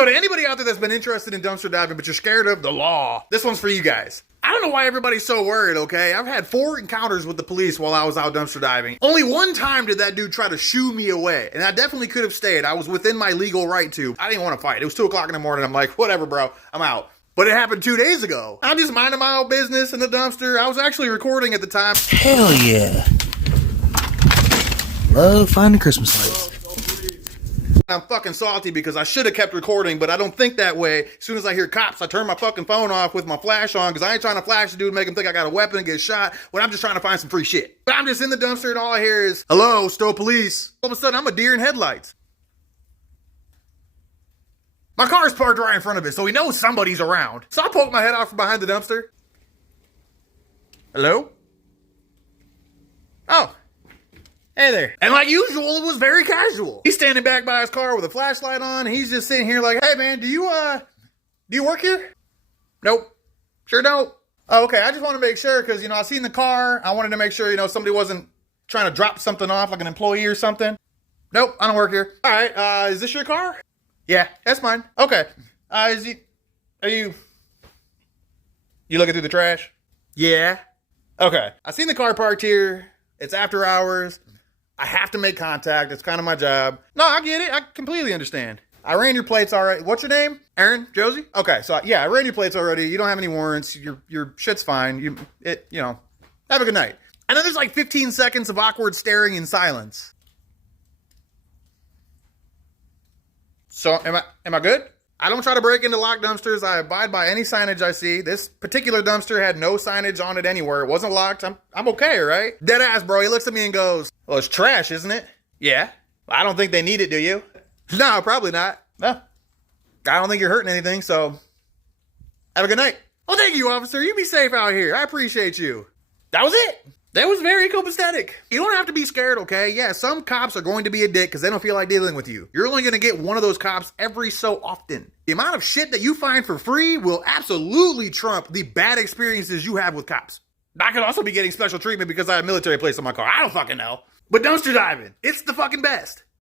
So to anybody out there that's been interested in dumpster diving, but you're scared of the law, this one's for you guys. I don't know why everybody's so worried, okay? I've had 4 encounters with the police while I was out dumpster diving. Only one time did that dude try to shoo me away, and I definitely could have stayed. I was within my legal right to. I didn't want to fight. It was 2 o'clock in the morning. I'm like, whatever, bro. I'm out. But it happened 2 days ago. I'm just minding my own business in the dumpster. I was actually recording at the time. Hell yeah. Love finding Christmas lights. I'm fucking salty because I should have kept recording, but I don't think that way. As soon as I hear cops, I turn my fucking phone off with my flash on because I ain't trying to flash the dude and make him think I got a weapon and get shot when I'm just trying to find some free shit. But I'm just in the dumpster and all I hear is, hello, Stowe Police. All of a sudden, I'm a deer in headlights. My car's parked right in front of it, so he knows somebody's around. So I poke my head out from behind the dumpster. Hello? Oh. Hey there. And like usual, it was very casual. He's standing back by his car with a flashlight on. And he's just sitting here like, hey man, do you work here? Nope. Sure don't. Oh, okay. I just want to make sure because, I seen the car. I wanted to make sure, somebody wasn't trying to drop something off like an employee or something. Nope. I don't work here. All right. Is this your car? Yeah, that's mine. Okay. Are you looking through the trash? Yeah. Okay. I seen the car parked here. It's after hours. I have to make contact. It's kind of my job. No, I get it. I completely understand. I ran your plates already. What's your name? Aaron? Josie? Okay, so yeah, I ran your plates already. You don't have any warrants. Your shit's fine. Have a good night. And then there's like 15 seconds of awkward staring in silence. So am I good? I don't try to break into locked dumpsters. I abide by any signage I see. This particular dumpster had no signage on it anywhere. It wasn't locked. I'm okay, right? Dead ass, bro. He looks at me and goes, well, it's trash, isn't it? Yeah. I don't think they need it, do you? No, probably not. No. I don't think you're hurting anything, so have a good night. Well, thank you, officer. You be safe out here. I appreciate you. That was it. That was very copacetic. You don't have to be scared, okay? Yeah, some cops are going to be a dick because they don't feel like dealing with you. You're only going to get one of those cops every so often. The amount of shit that you find for free will absolutely trump the bad experiences you have with cops. I could also be getting special treatment because I have military plates on my car. I don't fucking know. But dumpster diving, it's the fucking best.